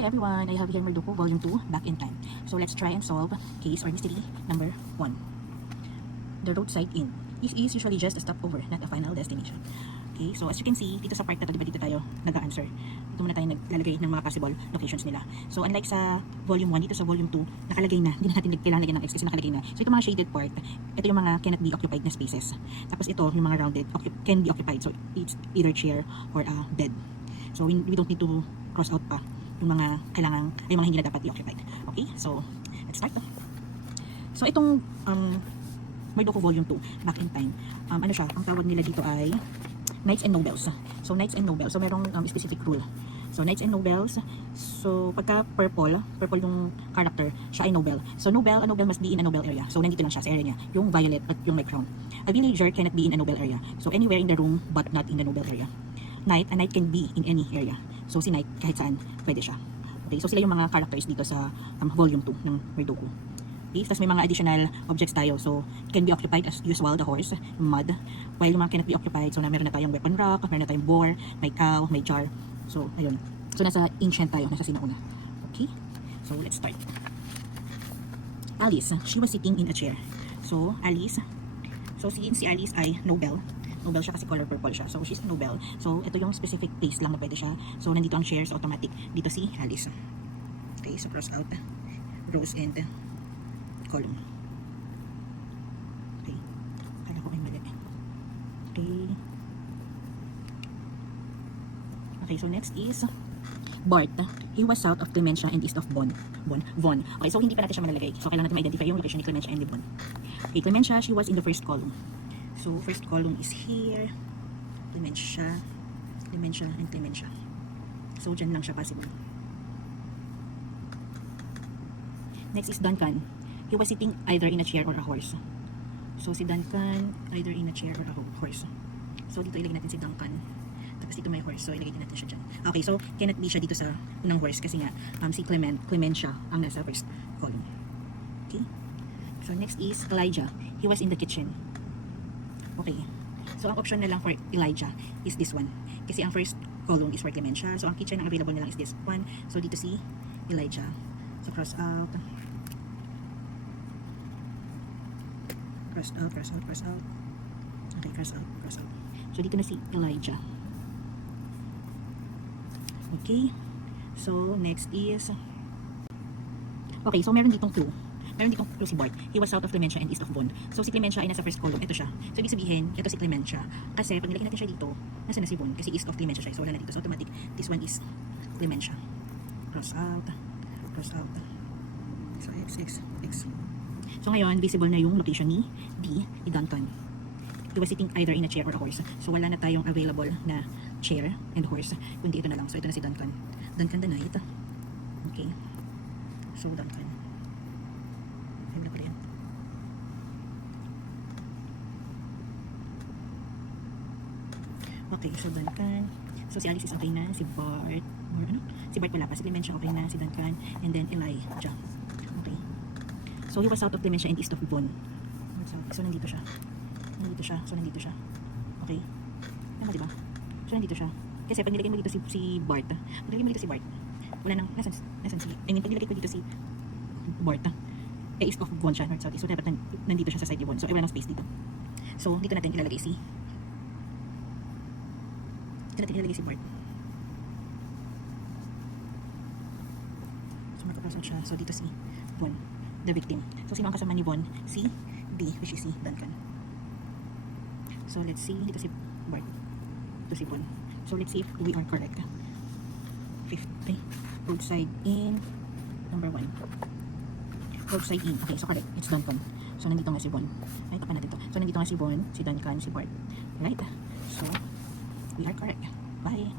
Hi everyone, I have here Merduko Volume 2, Back in Time. So let's try and solve case or mystery number 1. The roadside inn. This is usually just a stopover, not a final destination. Okay, so as you can see, dito sa part na to, diba dito tayo nag-answer. Dito muna tayo naglalagay ng mga possible locations nila. So unlike sa Volume 1, dito sa Volume 2, nakalagay na. Hindi na natin kailangan lagyan ng X kasi nakalagay na. So ito mga shaded part, ito yung mga cannot be occupied na spaces. Tapos ito, yung mga rounded, can be occupied. So it's either chair or a bed. So we don't need to cross out pa yung mga kailangan, ay mga hindi na dapat i-occupied. Okay, so let's start. So itong Merduko Volume 2, Back in Time, ano siya, ang tawag nila dito ay Knights and Nobles. So Knights and Nobles, so merong specific rule. So Knights and Nobles, so pagka purple yung character, siya ay noble. So a noble must be in a noble area. So nandito lang siya sa area niya, yung violet at yung may crown. A villager cannot be in a noble area. So anywhere in the room but not in the noble area. A knight can be in any area. So si knight kahit saan pwede siya. Okay, so sila yung mga characters dito sa volume 2 ng Merduko. Okay, tapos may mga additional objects tayo. So can be occupied as usual, the horse, mud. While yung mga cannot be occupied, so meron na tayong weapon rock, meron na tayong boar, may cow, may jar. So ayun. So nasa ancient tayo, nasa sinauna. Okay, so let's start. Alice, she was sitting in a chair. So Alice, so si Alice ay noble siya kasi color purple siya. So she's noble. So ito yung specific place lang na pwede siya. So nandito ang shares automatic. Dito si Alice. Okay, so cross out rows and column. Okay. Kala ko ay mali. Okay. Okay, so next is Bart. He was south of Clementia and east of Von. Okay, so hindi pa natin siya malalagay. So kailangan natin ma-identify yung location ni Clementia and Von. Okay, Clementia, she was in the first column. So first column is here. Clementia, and Clementia. So dyan lang siya possible. Next is Duncan. He was sitting either in a chair or a horse. So si Duncan, either in a chair or a horse. So dito ilagay natin si Duncan. Tapos dito may horse. So ilagay din natin siya dyan. Okay, so cannot be siya dito sa unang horse kasi nga si Clementia ang nasa first column. Okay. So next is Elijah. He was in the kitchen. Okay. So, ang option na lang for Elijah is this one. Kasi ang first column is for Clementia. So, ang kitchen ang available na lang is this one. So, dito si Elijah. So, cross out. Cross out. Okay, cross out. So, dito na si Elijah. Okay. So, next is okay, so meron ditong clue. Meron ditong clue si Bart. He was south of Clementia and east of Von. So si Clementia ay nasa first column. Ito siya. So ibig sabihin, ito si Clementia. Kasi pag nilagay natin siya dito, nasa na si Von? Kasi east of Clementia siya. So wala na dito. So automatic, this one is Clementia. Cross out. So X. So ngayon, visible na yung location ni Duncan. He was sitting either in a chair or a horse. So wala na tayong available na chair and horse. Kundi ito na lang. So ito na si Duncan. Duncan the Knight. Okay. So Duncan. Okay, so Duncan. So si Alice is okay na, si Bart, si Bart wala pa, si Clementia okay na, si Duncan, and then Elijah. Okay. So he was south of Clementia and east of Von. So nandito siya. So nandito siya. Okay. Tama diba? So nandito siya. Kasi pag nilagay mo dito si Bart, wala nang, nasan si, pag nilagay ko dito si Bart, east of Von siya, north south. So dapat nandito siya sa side ni Von. So wala nang space dito. So dito natin ilalagay si Bart. So magkakasal siya. So dito si Von, the victim. So sino ang kasama ni Von? Si B, which is si Duncan. So let's see, dito si Bart. Dito si Von. So let's see if we are correct. 50. Roadside inn. Number 1. Roadside inn. Okay, so correct. It's Duncan. So nandito nga si Von. Ay, tapan natin to. So nandito nga si Von, si Duncan, si Bart. Right? So we are correct. Bye.